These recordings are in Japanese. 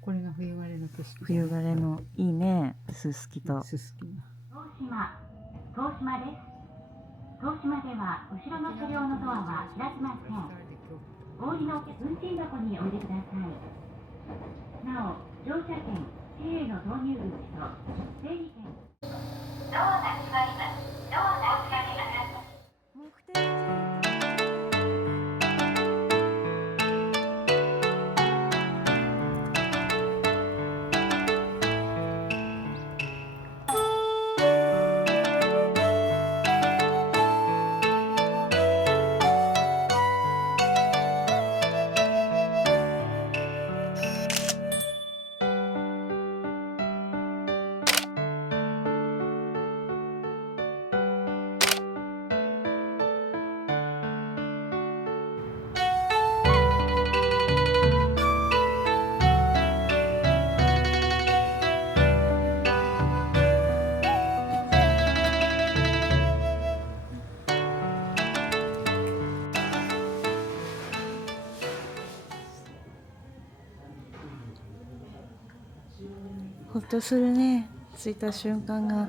これが冬晴れの景色。冬晴れのいいね。すすきと。すすきが。東島です。東島では後ろの車両のドアは開きません。お降りの運賃箱にお入れください。なお、乗車券、紙幣の導入口と整理券。ドアが閉まります。ドアが閉まります。ほっとするね。着いた瞬間が。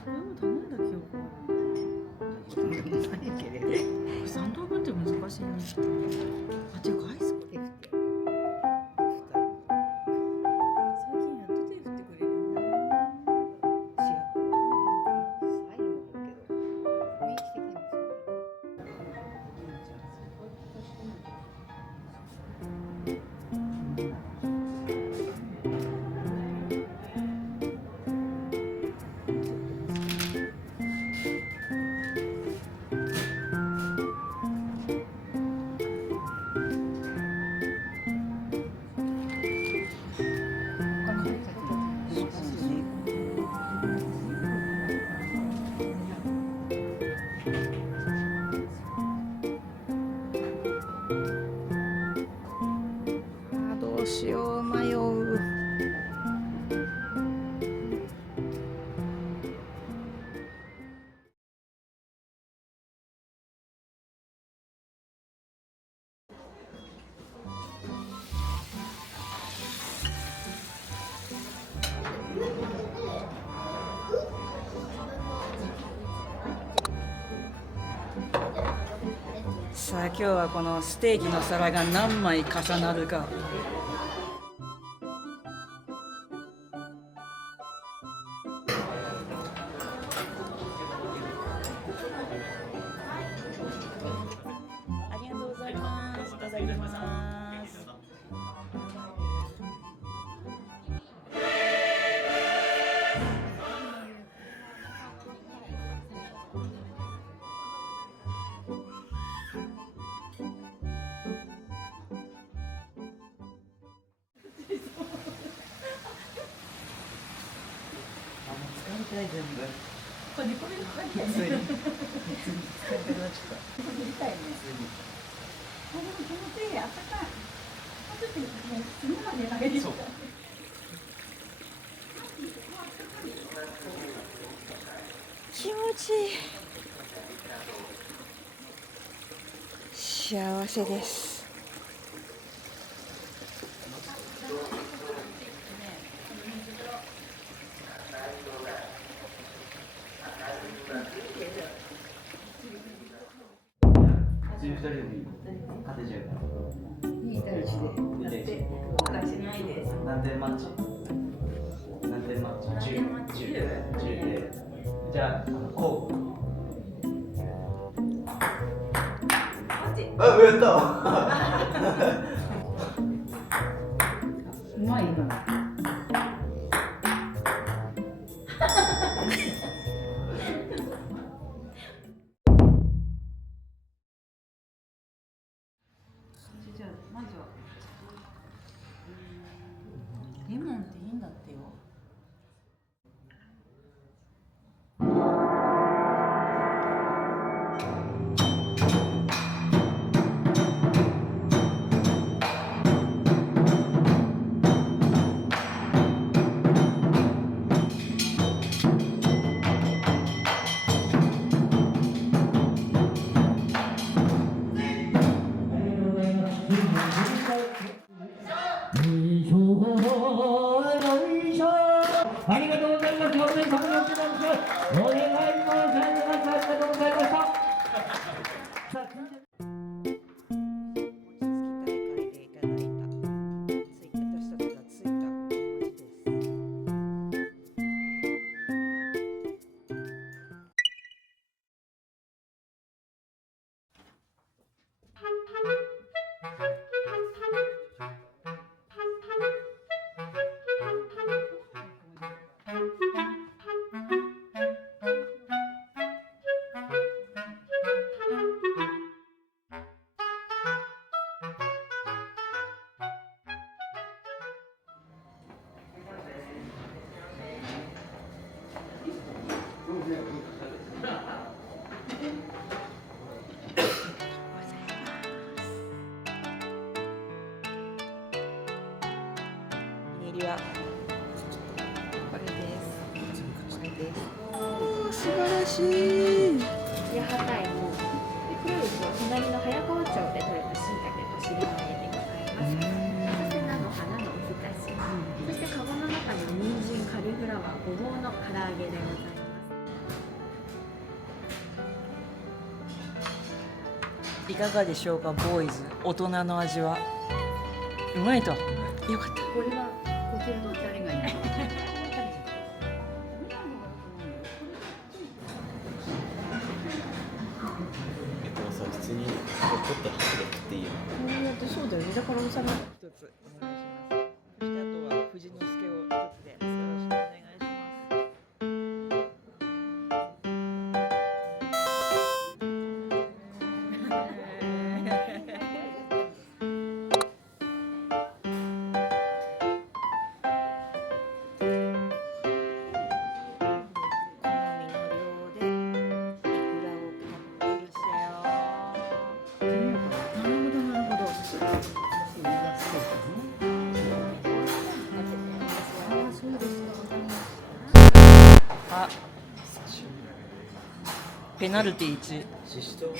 それを頼んだ記憶はないけれど、3等分って難しいね。あ、っていうかアイスクリーム最近やっと手振ってくれるようになった。どうしよう迷う。さあ今日はこのステーキの皿が何枚重なるか。ありがとうございます。いただきます。全部。これこれの感じやね。普通に使いたくなっちゃった。見たいね。あ、でも気持ちいい、あったかい。ちょっとね、次まで投げてきた。気持ちいい。幸せです。2人でもいい。勝てちゃうから。2対1で。だって後悔しないです。何点マッチ？何点マッチ？10で。じゃあ、こう。あ、やったうまい今。じゃあまずはレモンっていいんだってよ。ありがとうございます。本当にこのようにお願い申し上げます。ありがとうございました。さあ餅つき大会でいただいた私たちがついたお餅です。ひねりはこれです。これです。おー、素晴らしい。八幡芋で黒いと隣の早川町で採れた椎茸と白あえでございます。そして菜の花のおひたし、そしてカゴの中には人参、カリフラワー、ごぼうの唐揚げでございます。いかがでしょうか、ボーイズ。大人の味はうまいと。よかった。これはこちらの誰がいいの？さ、普通に取って箸で食っていいよ。こうやってそうだよね。だからお皿一つお願いします。そしてあとは藤之助を一つでよろしくお願いします。好みの量でイクラをたっぷりしてよ。なるほどなるほど。そうですか。あ、ペナルティ1。ししとう。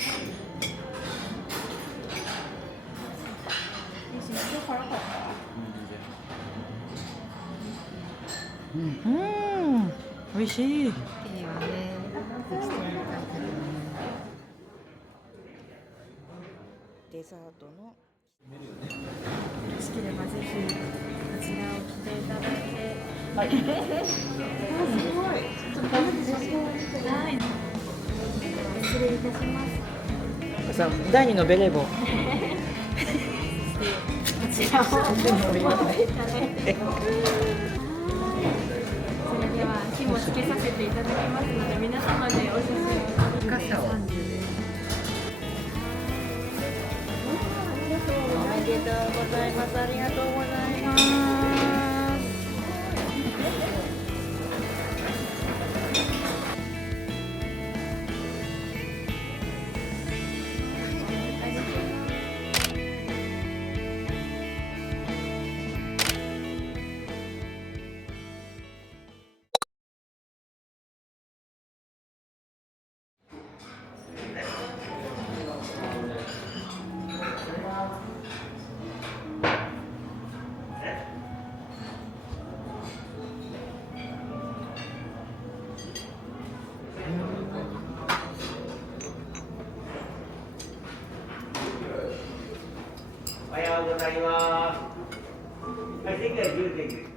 美味しい。いいわね。適当に書いてあるね。デザートのよろしければぜひこちらを着ていただいて。はい。すごい。ちょっとはい。失礼いたします。さん、第二のベレー帽。こちらを持っていただいて。それでは火もつけさせていただきますので、皆様でお写真を。傘を。おめでとうございます。ありがとうございます。おはようございます。はい、席は10席ですね。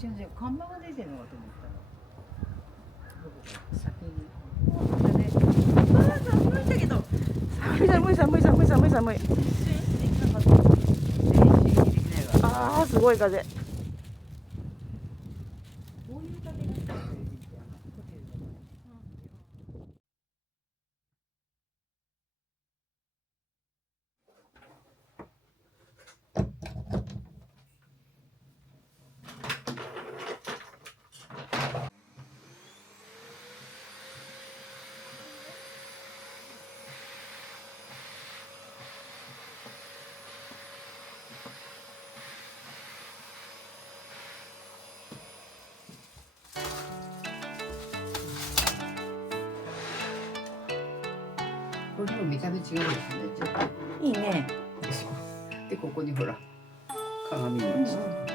違う違う、看板が出てるのかと思った。先に。寒いんだけど。寒い寒い寒い寒い寒い。ああ、すごい風。これも見た目違うんですね。ちょっといいね。でしょ。で、ここにほら、鏡もちょっと。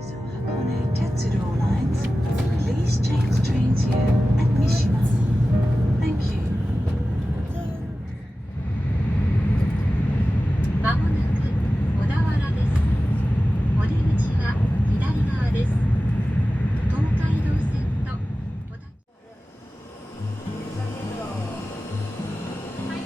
These are Hakone Tetsuro lines. Please change trains here at Mishima. Thank you. まもなく小田原です。お出口は左側です。東海道線と小田はい